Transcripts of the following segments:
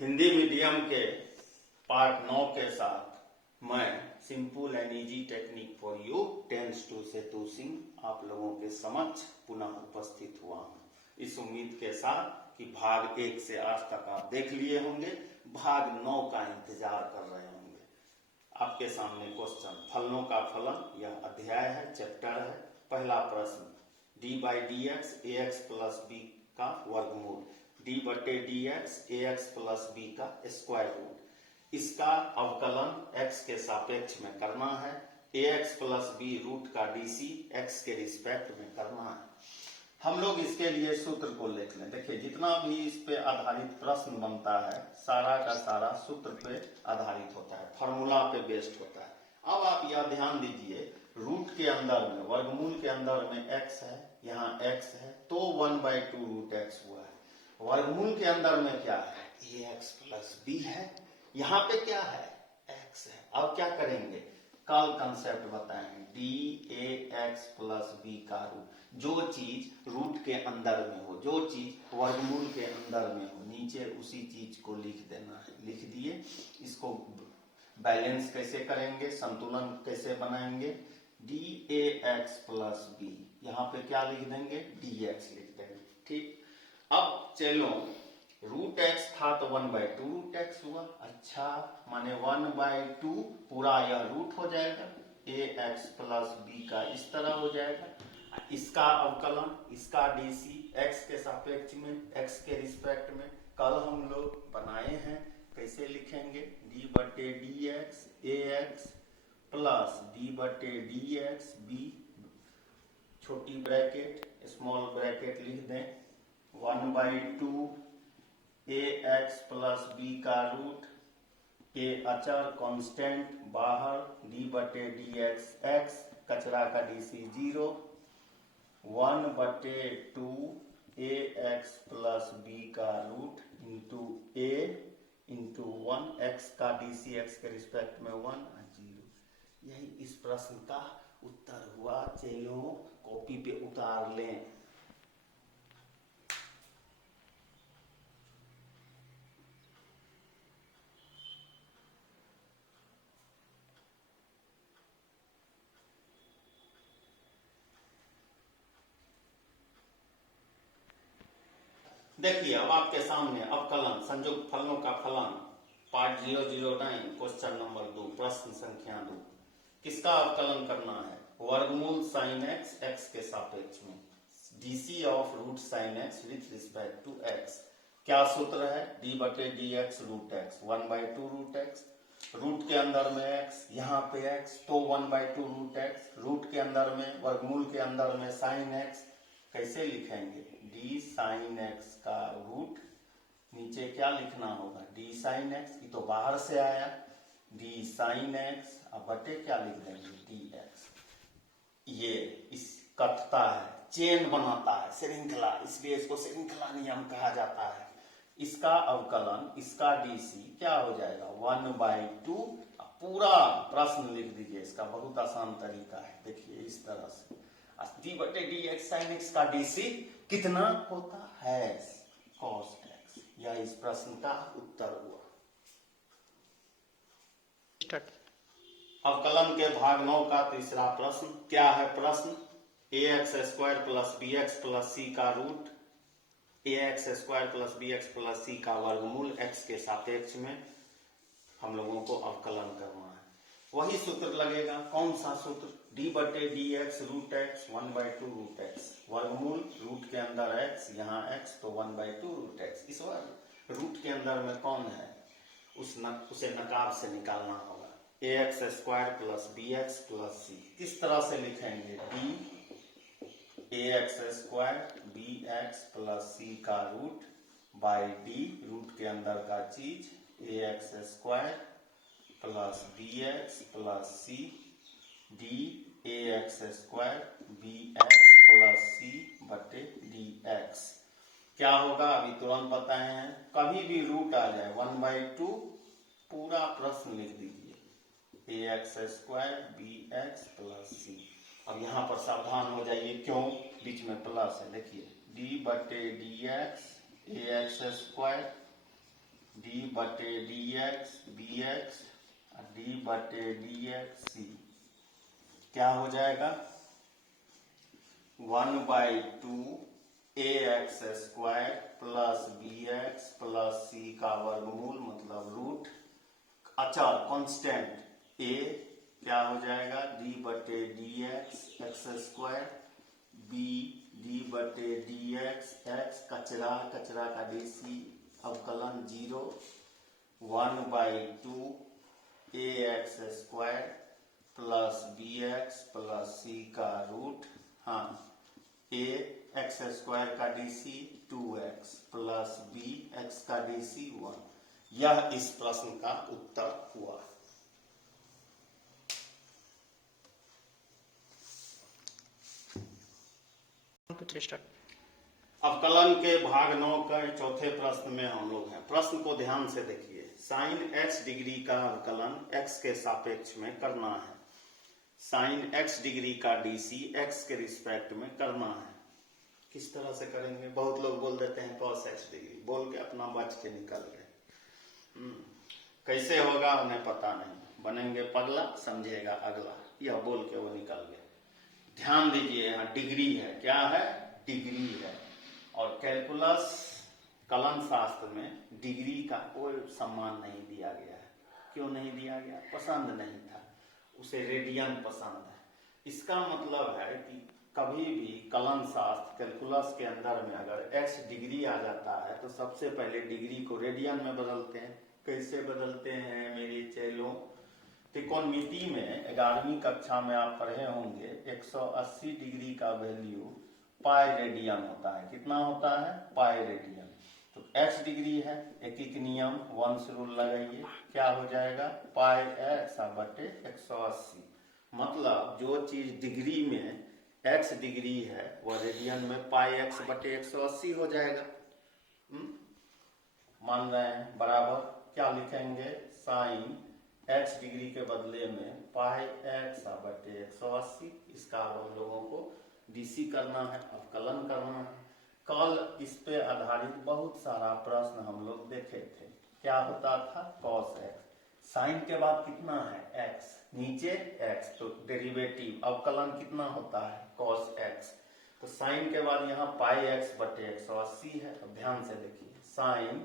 Hindi medium के part 9 के साथ मैं simple and easy technique for you tense two से टू सिंग आप लोगों के समक्ष पुनः उपस्थित हुआ हूं इस उम्मीद के साथ कि भाग 1 से 8 तक आप देख लिए होंगे, भाग 9 का इंतजार कर रहे होंगे। आपके सामने क्वेश्चन फलनों का फलन, यह अध्याय है, चैप्टर है। पहला प्रश्न, d by d x A x plus b का वर्गमूल, डी बटे डी एक्स ए एक्स प्लस बी का स्क्वायर रूट। इसका अवकलन x के सापेक्ष में करना है। A x plus b root का डीसी x के रिस्पेक्ट में करना है। हम लोग इसके लिए सूत्र को लिख लें। देखिए, जितना भी इस पे आधारित प्रश्न बनता है सारा का सारा सूत्र पे आधारित होता है, फॉर्मूला पे बेस्ड होता है। अब आप यह ध्यान दीजिए, रूट के अंदर में, वर्गमूल के अंदर में x है, यहाँ x है, तो 1/2 रूट x हुआ है। वर्गमूल के अंदर में क्या है, ए एक्स प्लस बी है, यहाँ पे क्या है, x है। अब क्या करेंगे, कल कंसेप्ट बताएंगे, डी ए एक्स प्लस बी का रूट। जो चीज रूट के अंदर में हो, जो चीज वर्गमूल के अंदर में हो, नीचे उसी चीज को लिख देना है। लिख दिए। इसको बैलेंस कैसे करेंगे, संतुलन कैसे बनाएंगे, डी ए एक्स प्लस बी, यहाँ पे क्या लिख देंगे, डी एक्स लिख देंगे। ठीक। अब चलो, रूट एक्स था तो 1/2 रूट एक्स हुआ। अच्छा, माने 1/2 पूरा यह रूट हो जाएगा, ए एक्स प्लस बी का इस तरह हो जाएगा। इसका अवकलन, इसका डीसी एक्स के सापेक्ष में, एक्स के रिस्पेक्ट में कल हम लोग बनाए हैं। कैसे लिखेंगे, डी बटे डी एक्स ए एक्स प्लस डी बटे डी एक्स बी, छोटी ब्रैकेट स्मॉल ब्रैकेट लिख दें, 1/2 ए एक्स प्लस बी का रूट, ए अचर कांस्टेंट बाहर, डी बटे डी एक्स एक्स, कचरा का DC 0, 1/2 A x plus b का रूट इंटू ए इंटू 1, एक्स का डीसी एक्स के रिस्पेक्ट में 1 0। यही इस प्रश्न का उत्तर हुआ। चलो कॉपी पे उतार लें। देखिए, अब आपके सामने अवकलन संयुक्त फलनों का फलन पार्ट 009 क्वेश्चन नंबर 2, प्रश्न संख्या 2। किसका अवकलन करना है, वर्गमूल साइन एक्स एक्स के सापेक्ष में, DC of root sine x with respect to x. क्या सूत्र है, डी बटे D x root x, 1/2 root x, root के अंदर में x, यहाँ पे x, तो 1/2 रूट एक्स, रूट के अंदर में, वर्गमूल के अंदर में साइन एक्स। कैसे लिखेंगे, डी साइन एक्स का रूट, नीचे क्या लिखना होगा, डी साइन एक्स, ये तो बाहर से आया, डी साइन एक्स, अब बटे क्या लिख देंगे, डी एक्स। ये इस कटता है, चेन बनाता है, श्रृंखला, इसलिए इसको श्रृंखला नियम कहा जाता है। इसका अवकलन, इसका डीसी क्या हो जाएगा, 1/2। पूरा प्रश्न लिख दीजिए, इसका बहुत आसान तरीका है। देखिए इस तरह से, डी बटे डी एक्स साइन एक्स का डीसी कितना होता है, कॉस एक्स। यह इस प्रश्न का उत्तर हुआ। अवकलन के भाग 9 का तीसरा प्रश्न क्या है, प्रश्न A X square plus B X plus C का root, A X square plus B X plus C का वर्गमूल एक्स के सापेक्ष में हम लोगों को अवकलन करना है। वही सूत्र लगेगा। कौन सा सूत्र, डी बटे D x root x, 1/2 root x, वर्गमूल रूट के अंदर x, यहाँ x, तो 1/2 रूट एक्स। इस रूट के अंदर में कौन है, उसे नकाब से निकालना होगा, A X square plus B X plus C. किस तरह से लिखेंगे, डी ए X square B X plus C का रूट बाई डी, रूट के अंदर का चीज, A X square plus B X plus C, D A X square B X plus C बटे डी एक्स। क्या होगा, अभी तुरंत बताए हैं। कभी भी रूट आ जाए 1/2, पूरा प्रश्न लिख दीजिए, A X square B X plus C. अब यहाँ पर सावधान हो जाइए, क्यों, बीच में प्लस है। देखिए, डी बटे डी एक्स ए एक्स स्क्वायर, डी बटे D X B X D बटे डी एक्स सी क्या हो जाएगा 1/2 A X square plus B X plus C का वर्गमूल मतलब रूट अचर कांस्टेंट ए क्या हो जाएगा डी बटे D X X square B D बटे डी एक्स एक्स कचरा कचरा का डीसी अवकलन 0 1/2 A X square plus B X plus C का रूट हाँ ए एक्स स्क्वायर का DC 2x plus B X का डीसी 1 यह इस प्रश्न का उत्तर हुआ। अवकलन के भाग 9 का चौथे प्रश्न में हम लोग हैं। प्रश्न को ध्यान से देखिए। साइन x डिग्री का अवकलन x के सापेक्ष में करना है। साइन x डिग्री का डीसी x के रिस्पेक्ट में करना है। किस तरह से करेंगे? बहुत लोग बोल देते हैं cos x डिग्री, बोल के अपना बच के निकल गए। कैसे होगा उन्हें पता नहीं, बनेंगे पगला समझेगा अगला, यह बोल के वो निकल गए। ध्यान दीजिए, यहाँ डिग्री है, क्या है? डिग्री है। और कैलकुलस कलन शास्त्र में डिग्री का कोई सम्मान नहीं दिया गया है। क्यों नहीं दिया गया? पसंद नहीं था, उसे रेडियन पसंद है। इसका मतलब है कि कभी भी कलन शास्त्र कैलकुलस के अंदर में अगर x डिग्री आ जाता है तो सबसे पहले डिग्री को रेडियन में बदलते हैं। कैसे बदलते हैं मेरे चेलों? त्रिकोणमिति में 11वीं कक्षा में आप पढ़े होंगे 180 डिग्री का वैल्यू पाई रेडियन होता है। कितना होता है? Pi radian. तो x डिग्री है, एक नियम वंश रूल लगाइए, क्या हो जाएगा? पाई x बटे 180। मतलब जो चीज डिग्री में x डिग्री है वह रेडियन में पाई x बटे 180 हो जाएगा। मान रहे हैं? बराबर क्या लिखेंगे? साइन x डिग्री के बदले में पाई x बटे 180। इसका हम लोगों को डीसी करना है, अवकलन करना है। कल इस पे आधारित बहुत सारा प्रश्न हम लोग देखे थे। क्या होता था? cos x। साइन के बाद कितना है? x, नीचे x, तो डेरिवेटिव अवकलन कितना होता है? cos x। तो साइन के बाद यहाँ पाई x बटे 180 है। तो ध्यान से देखिए, साइन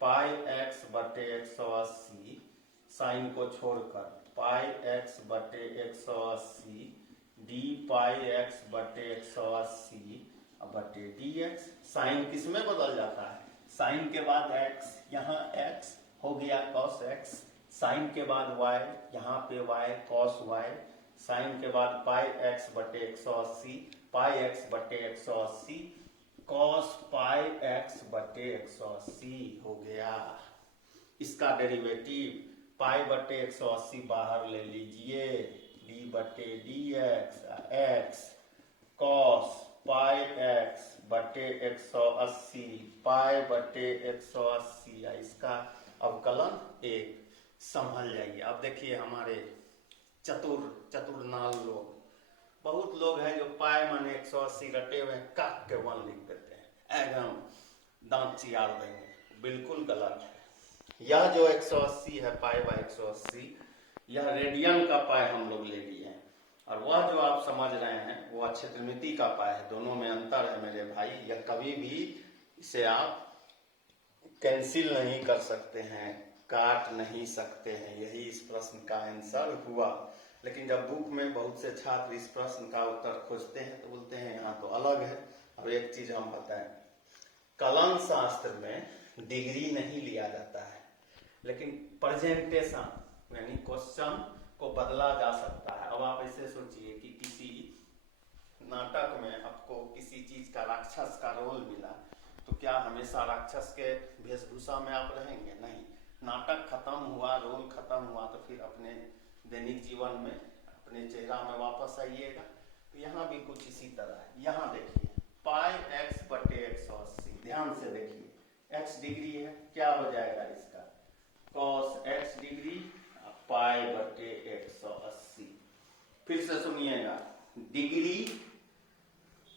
पाई x बटे 180, साइन को छोड़कर पाई x बटे 180 डी पाई x बटे 180 बटे डी एक्स। साइन किस में बदल जाता है? साइन के बाद x, यहाँ x हो गया cos x। साइन के बाद y, यहाँ पे y cos y। साइन के बाद पाई x बटे 180, पाई x बटे 180 cos पाई x बटे 180 हो गया। इसका डेरिवेटिव पाई बटे 180 बाहर ले लीजिए, डी बटे डी एक्स cos पाई x बटे 180 पाई बटे 180। इसका अवकलन एक संभल जाइए। अब देखिए हमारे चतुर्नाल लोग, बहुत लोग हैं जो पाई माने 180 रटे हुए काट के 1 लिख देते हैं, एकदम दांत चियार देंगे। बिल्कुल गलत है। यह जो 180 है पाई बाई 180, यह रेडियन का पाई हम लोग ले लिए हैं। और वह जो आप समझ रहे हैं वह क्षेत्रमिति का पाई है। दोनों में अंतर है मेरे भाई। यह कभी भी इसे आप कैंसिल नहीं कर सकते हैं, काट नहीं सकते हैं। यही इस प्रश्न का आंसर हुआ। लेकिन जब बुक में बहुत से छात्र इस प्रश्न का उत्तर खोजते हैं तो बोलते हैं यहाँ तो अलग है। अब एक चीज हम बताएं, कलन शास्त्र में डिग्री नहीं लिया जाता है, लेकिन प्रेजेंटेशन यानी क्वेश्चन को बदला जा सकता है। अब आप ऐसे सोचिए कि किसी नाटक में आपको किसी चीज का राक्षस का रोल मिला, तो क्या हमेशा राक्षस के वेशभूषा में आप रहेंगे? नहीं। नाटक खत्म हुआ, रोल खत्म हुआ, तो फिर अपने दैनिक जीवन में अपने चेहरा में वापस आइएगा। तो यहाँ भी कुछ इसी तरह है। यहाँ देखिए पाई x बटे 180, ध्यान से देखिए, x डिग्री है, क्या हो जाएगा इसका? cos x डिग्री पाई बटे 180। फिर से सुनिएगा, डिग्री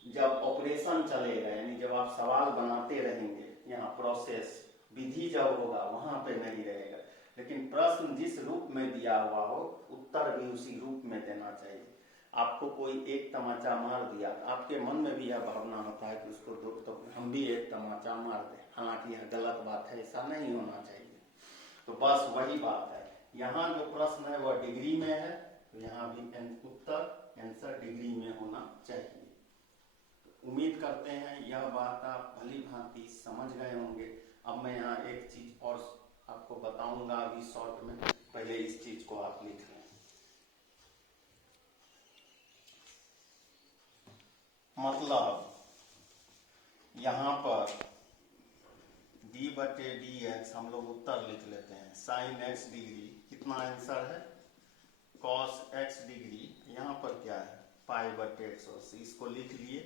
जब ऑपरेशन चलेगा, यानी जब आप सवाल बनाते रहेंगे, यहाँ प्रोसेस विधि जब होगा, वहां पे नहीं रहेगा, लेकिन प्रश्न जिस रूप में दिया हुआ हो उत्तर भी उसी रूप में देना चाहिए। आपको कोई एक तमाचा मार दिया, आपके मन में भी यह भावना होता है कि उसको तो हम भी एक तमाचा मार दें, हालांकि यह गलत बात है, ऐसा नहीं होना चाहिए। तो बस वही बात है, यहाँ जो प्रश्न है वह डिग्री में है, तो यहाँ भी उत्तर आंसर डिग्री में होना चाहिए। उम्मीद करते हैं यह बात आप भली भांति समझ गए होंगे। अब मैं यहाँ एक चीज और आपको बताऊंगा अभी शॉर्ट में, पहले इस चीज को आप लिख लें। मतलब यहाँ पर d/dx हम लोग उत्तर लिख लेते हैं, साइन x डिग्री कितना आंसर है, cos x डिग्री, यहाँ पर क्या है π/180, इसको लिख लिए।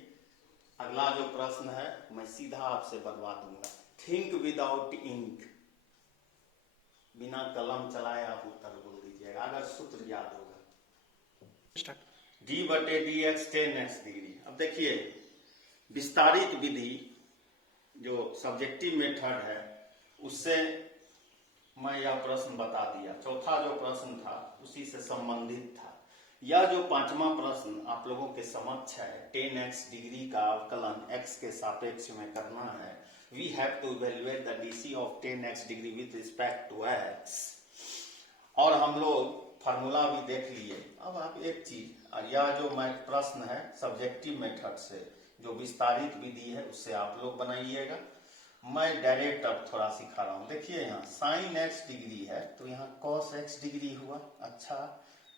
अगला जो प्रश्न है मैं सीधा आपसे बतवा दूंगा, थिंक विदाउट इंक, बिना कलम चलाए आप उत्तर बोल दीजिएगा अगर सूत्र याद होगा। d/dx tan x degree. अब देखिए विस्तारित विधि जो सब्जेक्टिव मेथड है उससे मैं यह प्रश्न बता दिया, चौथा जो प्रश्न था उसी से संबंधित था। यह जो पांचवा प्रश्न आप लोगों के समक्ष है, tan x डिग्री का अवकलन x के सापेक्ष में करना है। We have to evaluate the DC of tan x degree with respect to x, और हम लोग फार्मूला भी देख लिए। अब आप एक चीज, यह जो मैं प्रश्न है सब्जेक्टिव मेथड से जो विस्तारित विधि है उससे आप लोग बनाइएगा, मैं डायरेक्ट अब थोड़ा सिखा रहा हूँ। देखिए यहाँ साइन x डिग्री है तो यहाँ cos x डिग्री हुआ, अच्छा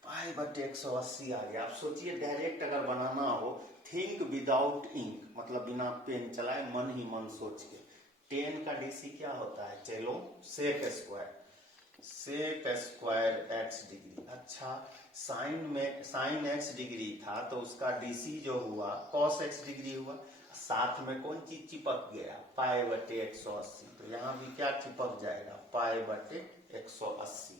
π/180 आ गया। आप सोचिए डायरेक्ट अगर बनाना हो, थिंक विदाउट इंक मतलब बिना पेन चलाए मन ही मन सोच के, tan का DC क्या होता है, चलो सेक स्क्वायर x डिग्री। अच्छा साइन x डिग्री था तो उसका DC जो हुआ cos x डिग्री हुआ, साथ में कौन चीज चिपक गया, π/180, तो यहाँ भी क्या चिपक जाएगा π/180।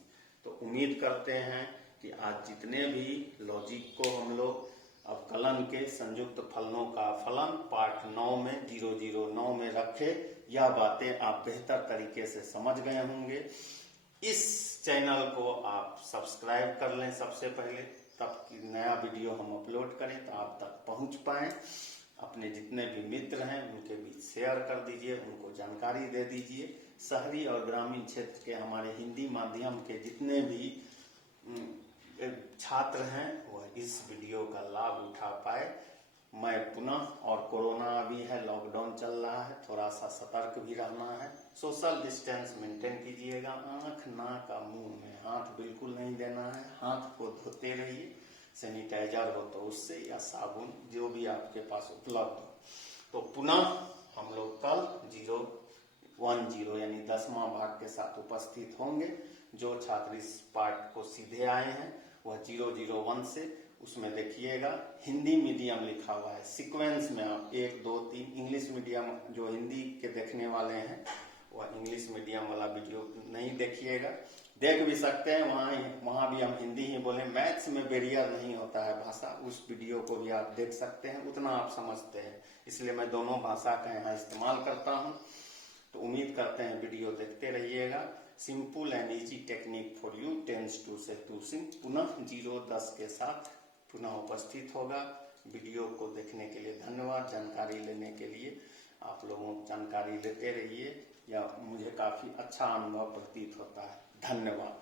तो उम्मीद करते हैं कि आज जितने भी लॉजिक को हम लोग अवकलन के संयुक्त फलनों का फलन पाठ 9 में 009 में रखे, यह बातें आप बेहतर तरीके से समझ गए होंगे। इस चैनल को आप सब्सक्राइब कर लें सबसे पहले, तब कि नया वीडियो हम अपलोड करें तो आप तक पहुंच पाए। अपने जितने भी मित्र हैं उनके बीच शेयर कर दीजिए, उनको जानकारी दे दीजिए। शहरी और ग्रामीण क्षेत्र के हमारे हिंदी माध्यम के जितने भी छात्र हैं वह इस वीडियो का लाभ उठा पाए। मैं पुनः, और कोरोना भी है, लॉकडाउन चल रहा है, थोड़ा सा सतर्क भी रहना है, सोशल डिस्टेंस मेंटेन कीजिएगा, आंख नाक का मुंह में हाथ बिल्कुल नहीं देना है, हाथ को धोते रहिए, सैनिटाइजर हो तो उससे, या साबुन जो भी आपके पास उपलब्ध हो। तो पुनः हम लोग कल 010 यानी 10वां भाग के साथ उपस्थित होंगे। जो छात्र इस पाठ को सीधे आए हैं वह 001 से उसमें देखिएगा हिंदी मीडियम लिखा हुआ है, सीक्वेंस में आप 1 2 3, इंग्लिश मीडियम जो हिंदी के देखने वाले हैं वह इंग्लिश मीडियम वाला वीडियो नहीं देखिएगा, देख भी सकते हैं, वहाँ भी हम हिंदी ही बोले, मैथ्स में बैरियर नहीं होता है भाषा, उस वीडियो को भी आप देख सकते हैं, उतना आप समझते हैं, इसलिए मैं दोनों भाषा का यहाँ इस्तेमाल करता हूँ। तो उम्मीद करते हैं वीडियो देखते रहिएगा। Simple and easy technique for you tense two से टूसिंग पुनः 010 के साथ पुनः उपस्थित होगा। वीडियो को देखने के लिए धन्यवाद। जानकारी लेने के लिए आप लोगों जानकारी लेते रहिए, या मुझे काफी अच्छा अनुभव प्रतीत होता है। धन्यवाद।